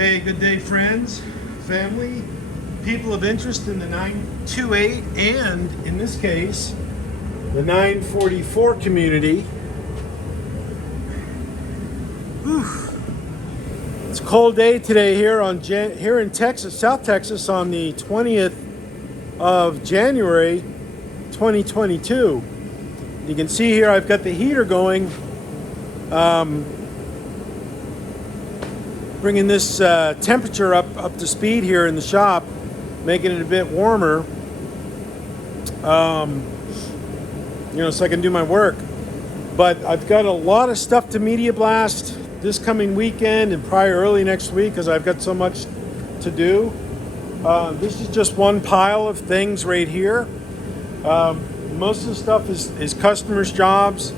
Hey, good day, friends, family, people of interest in the 928 and, in this case, the 944 community. Whew. It's a cold day today here in Texas, South Texas, on the 20th of January, 2022. You can see here I've got the heater going. Bringing this temperature up to speed here in the shop, making it a bit warmer, so I can do my work. But I've got a lot of stuff to media blast this coming weekend and probably early next week because I've got so much to do. This is just one pile of things right here. Most of the stuff is customers' jobs.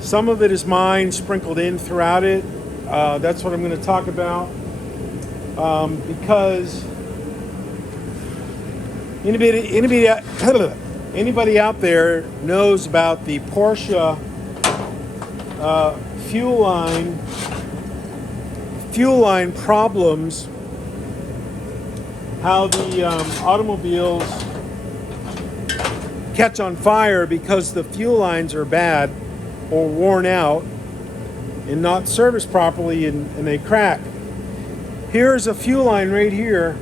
Some of it is mine sprinkled in throughout it. That's what I'm going to talk about, because anybody out there knows about the Porsche fuel line problems, how the automobiles catch on fire because the fuel lines are bad or worn out and not serviced properly, and they crack. Here's a fuel line right here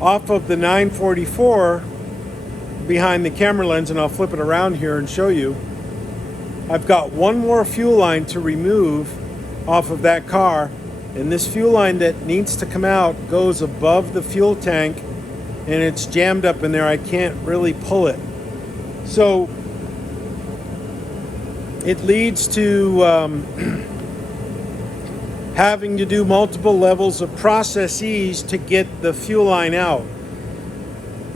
off of the 944 behind the camera lens, and I'll flip it around here and show you. I've got one more fuel line to remove off of that car, and this fuel line that needs to come out goes above the fuel tank, and it's jammed up in there. I can't really pull it. So it leads to having to do multiple levels of processes to get the fuel line out.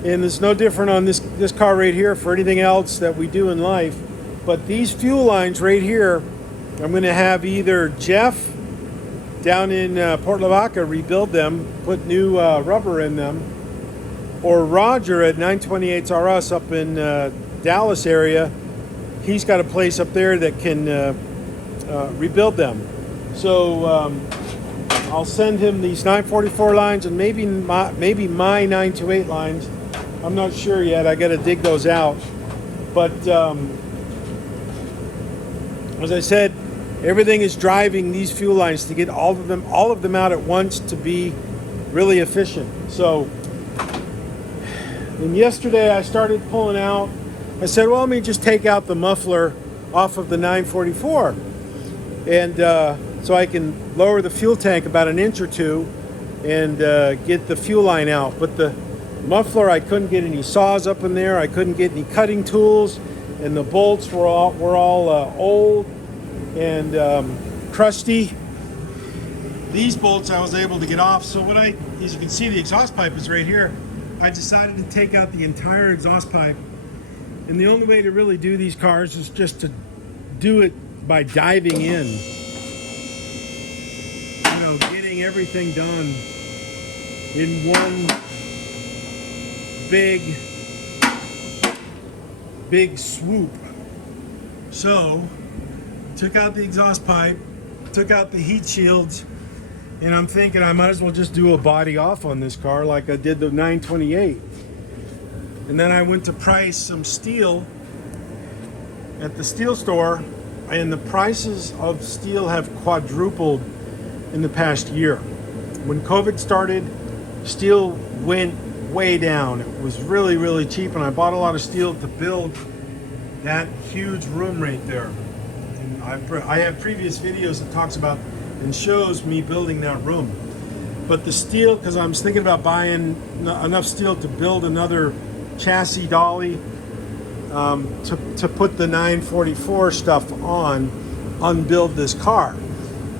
And it's no different on this car right here for anything else that we do in life. But these fuel lines right here, I'm going to have either Jeff down in Port Lavaca rebuild them, put new rubber in them, or Roger at 928's R Us up in Dallas area. He's got a place up there that can rebuild them. So I'll send him these 944 lines and maybe my 928 lines. I'm not sure yet. I got to dig those out. But as I said, everything is driving these fuel lines to get all of them out at once to be really efficient. So, and yesterday I started pulling out. I said, well, let me just take out the muffler off of the 944, and so I can lower the fuel tank about an inch or two and get the fuel line out. But the muffler, I couldn't get any saws up in there. I couldn't get any cutting tools, and the bolts were all old and crusty. These bolts I was able to get off. So as you can see, the exhaust pipe is right here. I decided to take out the entire exhaust pipe. And the only way to really do these cars is just to do it by diving in. Getting everything done in one big swoop. So, took out the exhaust pipe, took out the heat shields, and I'm thinking I might as well just do a body off on this car like I did the 928. And then I went to price some steel at the steel store, and the prices of steel have quadrupled in the past year. When COVID started, steel went way down. It was really, really cheap, and I bought a lot of steel to build that huge room right there. And I have previous videos that talks about and shows me building that room. But the steel, because I was thinking about buying enough steel to build another chassis dolly to put the 944 stuff on, unbuild this car.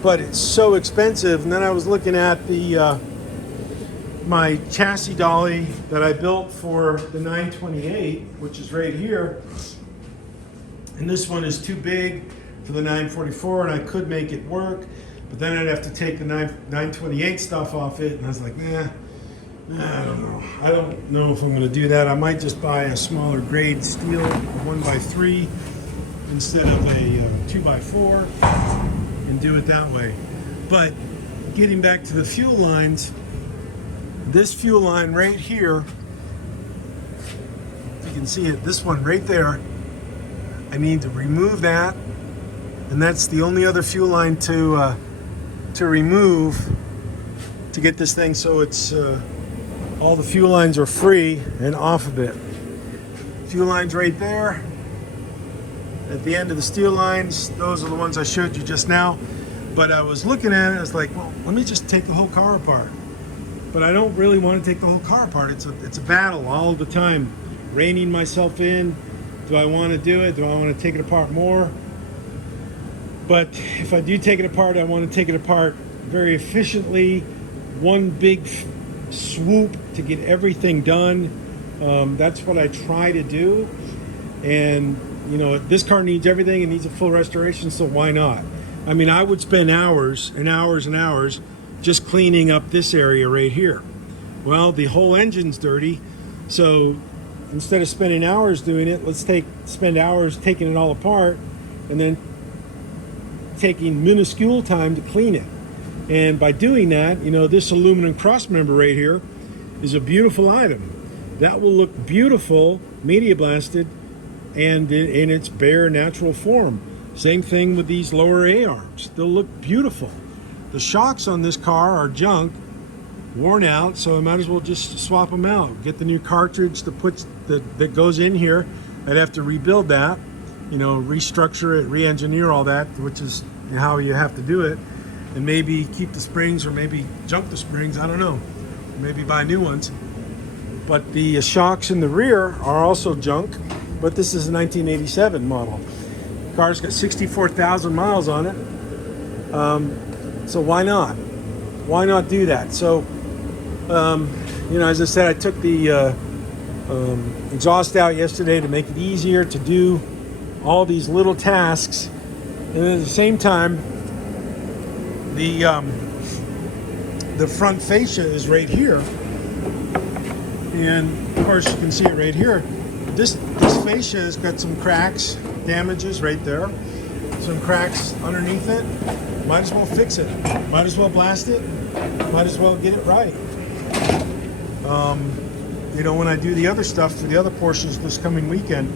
But it's so expensive. And then I was looking at the my chassis dolly that I built for the 928, which is right here. And this one is too big for the 944, and I could make it work, but then I'd have to take the 928 stuff off it, and I was like, nah, I don't know. I don't know if I'm going to do that. I might just buy a smaller grade steel, a 1x3, instead of a 2x4, and do it that way. But getting back to the fuel lines, this fuel line right here, if you can see it, this one right there, I need to remove that, and that's the only other fuel line to remove to get this thing so it's all the fuel lines are free and off of it. Fuel lines right there at the end of the steel lines, those are the ones I showed you just now. But I was looking at it, I was like, well, let me just take the whole car apart. But I don't really want to take the whole car apart. It's a battle all the time, reining myself in. Do I want to do it? Do I want to take it apart more? But if I do take it apart, I want to take it apart very efficiently, one big swoop to get everything done. That's what I try to do. And you know, this car needs everything. It needs a full restoration, so why not? I mean, I would spend hours and hours and hours just cleaning up this area right here. Well, the whole engine's dirty, so instead of spending hours doing it, let's spend hours taking it all apart and then taking minuscule time to clean it. And by doing that, you know, this aluminum cross member right here is a beautiful item. That will look beautiful, media blasted, and in its bare natural form. Same thing with these lower A-arms. They'll look beautiful. The shocks on this car are junk, worn out, so I might as well just swap them out. Get the new cartridge that goes in here. I'd have to rebuild that, you know, restructure it, re-engineer all that, which is how you have to do it. And maybe keep the springs or maybe junk the springs, I don't know. Maybe buy new ones. But the shocks in the rear are also junk, but this is a 1987 model. The car's got 64,000 miles on it. So why not? Why not do that? So, you know, as I said, I took the exhaust out yesterday to make it easier to do all these little tasks. And at the same time, the front fascia is right here. And of course you can see it right here. This fascia has got some cracks, damages right there. Some cracks underneath it. Might as well fix it. Might as well blast it. Might as well get it right. You know, when I do the other stuff for the other Porsches this coming weekend.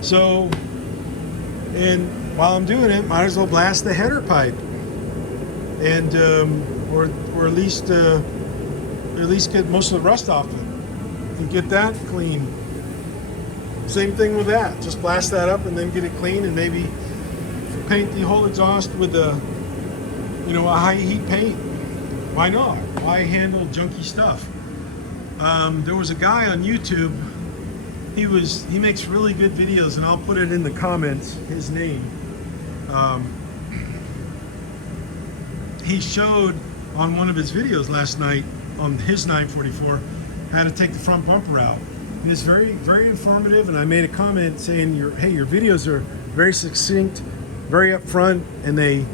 So, and while I'm doing it, might as well blast the header pipe. And or at least get most of the rust off it and get that clean. Same thing with that. Just blast that up and then get it clean, and maybe paint the whole exhaust with a, you know, a high heat paint. Why not? Why handle junky stuff? There was a guy on YouTube. He makes really good videos, and I'll put it in the comments. His name. He showed on one of his videos last night on his 944 how to take the front bumper out, and it's very, very informative. And I made a comment saying, "Hey, your videos are very succinct, very upfront, and they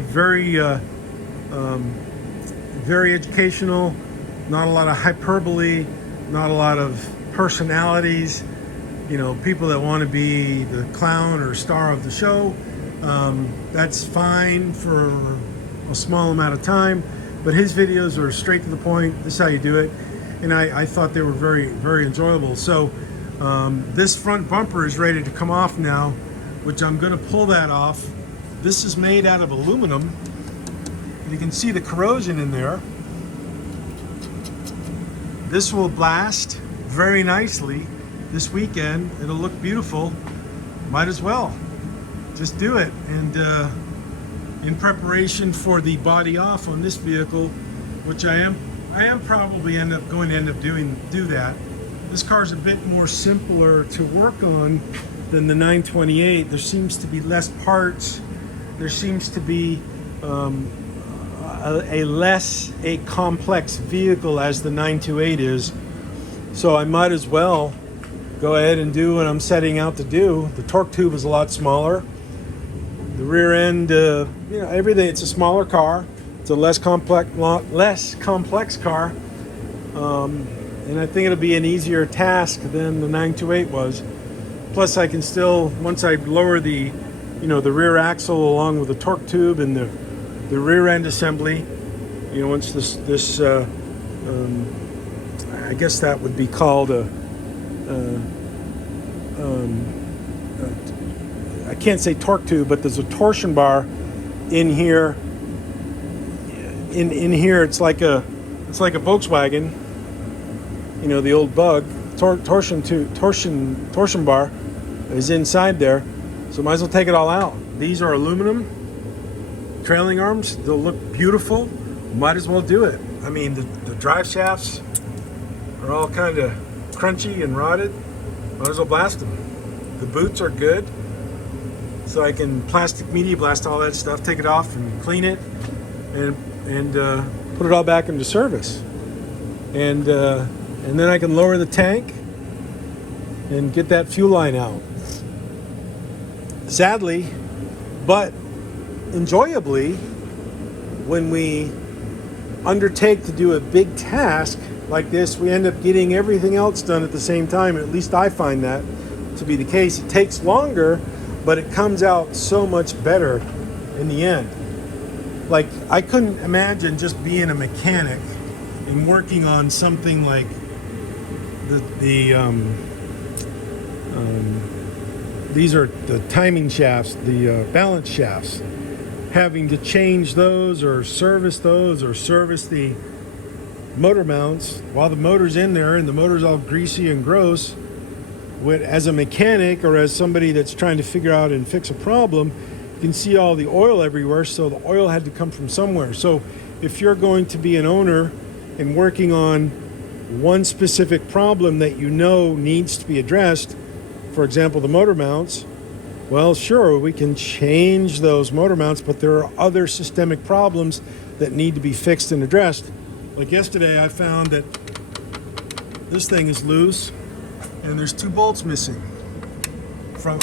very educational. Not a lot of hyperbole, not a lot of personalities. You know, people that want to be the clown or star of the show. That's fine for a small amount of time, but his videos are straight to the point. This is how you do it." And I thought they were very, very enjoyable. So this front bumper is ready to come off now, which I'm going to pull that off. This is made out of aluminum. You can see the corrosion in there. This will blast very nicely this weekend. It'll look beautiful. Might as well just do it. And in preparation for the body off on this vehicle, which I am probably going to end up do that. This car's a bit more simpler to work on than the 928. There seems to be less parts. There seems to be a less complex vehicle as the 928 is. So I might as well go ahead and do what I'm setting out to do. The torque tube is a lot smaller. The rear end, you know, everything. It's a smaller car. It's a less complex car, and I think it'll be an easier task than the 928 was. Plus, I can still, once I lower the, you know, the rear axle along with the torque tube and the rear end assembly, once this I guess that would be called I can't say torque tube, but there's a torsion bar in here. In here, it's like a Volkswagen, the old Bug. Torsion bar is inside there, so might as well take it all out. These are aluminum trailing arms. They'll look beautiful. Might as well do it. I mean, the drive shafts are all kind of crunchy and rotted. Might as well blast them. The boots are good, so I can plastic media blast all that stuff, take it off and clean it, and put it all back into service. And then I can lower the tank and get that fuel line out. Sadly, but enjoyably, when we undertake to do a big task like this, we end up getting everything else done at the same time. At least I find that to be the case. It takes longer, but it comes out so much better in the end. Like, I couldn't imagine just being a mechanic and working on something like these are the timing shafts, the balance shafts, having to change those or service the motor mounts while the motor's in there and the motor's all greasy and gross. As a mechanic or as somebody that's trying to figure out and fix a problem, you can see all the oil everywhere, so the oil had to come from somewhere. So if you're going to be an owner and working on one specific problem that needs to be addressed, for example, the motor mounts, well, sure, we can change those motor mounts, but there are other systemic problems that need to be fixed and addressed. Like yesterday, I found that this thing is loose and there's 2 bolts missing.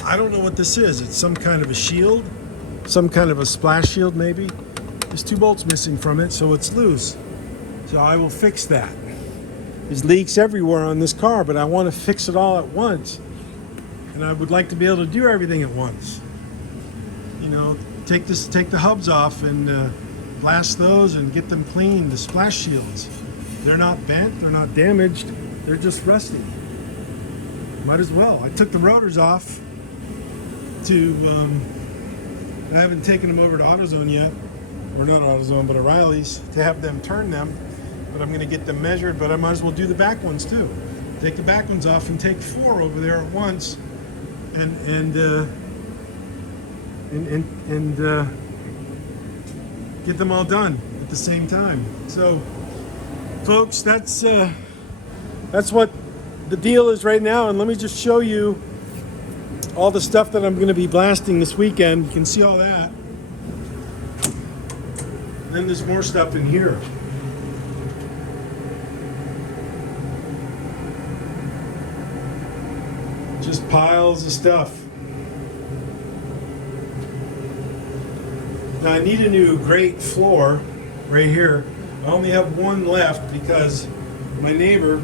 I don't know what this is. It's some kind of a shield, some kind of a splash shield maybe. There's 2 bolts missing from it, so it's loose. So I will fix that. There's leaks everywhere on this car, but I want to fix it all at once. And I would like to be able to do everything at once. Take the hubs off and blast those and get them clean. The splash shields, they're not bent, they're not damaged, they're just rusty. Might as well. I took the rotors off I haven't taken them over to AutoZone yet, or not AutoZone, but O'Reilly's, to have them turn them. But I'm going to get them measured, but I might as well do the back ones too. Take the back ones off and take 4 over there at once, and get them all done at the same time. So, folks, that's what the deal is right now. And let me just show you all the stuff that I'm going to be blasting this weekend. You can see all that. Then there's more stuff in here. Just piles of stuff. Now I need a new grate floor right here. I only have one left because my neighbor,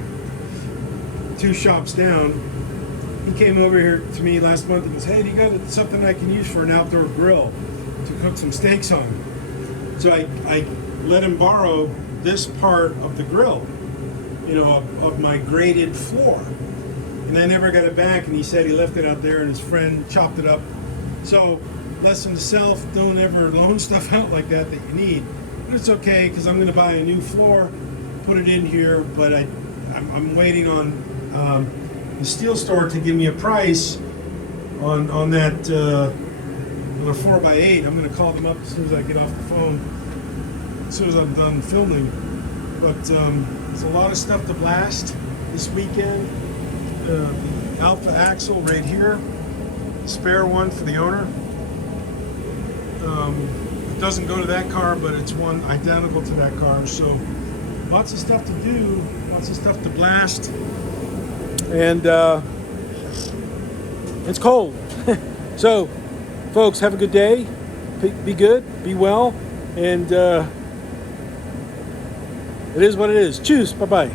2 shops down, he came over here to me last month and goes, "Hey, do you got something I can use for an outdoor grill to cook some steaks on?" So I let him borrow this part of the grill, of my grated floor. And I never got it back, and he said he left it out there and his friend chopped it up. So, lesson to self, don't ever loan stuff out like that you need. But it's okay, because I'm going to buy a new floor, put it in here, but I'm waiting on the steel store to give me a price on that on a 4x8. I'm going to call them up as soon as I get off the phone, as soon as I'm done filming. But there's a lot of stuff to blast this weekend. Alpha axle right here, spare one for the owner. It doesn't go to that car, but it's one identical to that car. So lots of stuff to do, lots of stuff to blast, and it's cold. So, folks, have a good day. Be good, be well, and it is what it is. Cheers. Bye-bye.